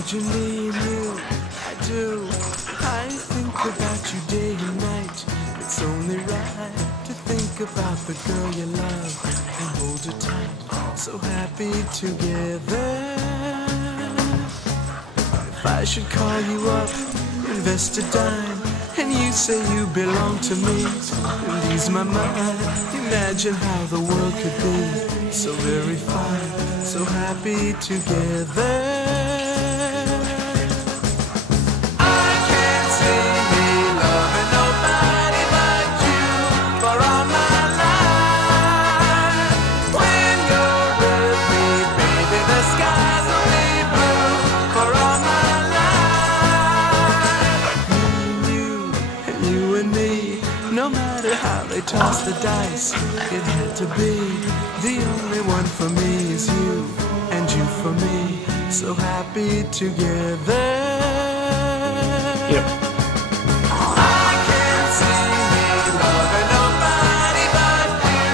Imagine me and you, I do. I think about you day and night. It's only right to think about the girl you love and hold her tight. So happy together. If I should call you up, invest a dime, and you say you belong to me, and ease my mind. Imagine how the world could be so very fine, so happy together. No matter how they toss the dice, it had to be. The only one for me is you, and you for me. So happy together. Yep. I can't see me loving nobody but you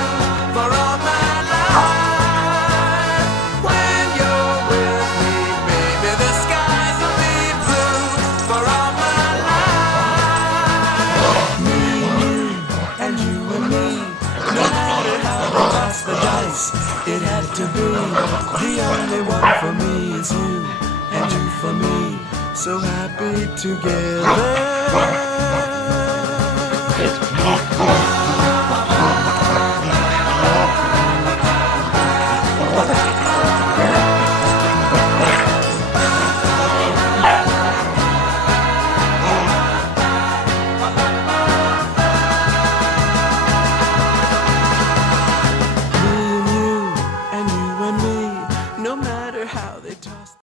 for all my life. When you're with me, baby, the skies will be blue for all my life. Me and you and me, no matter how we toss the dice, it had to be. The only one for me is you, and you for me. So happy together.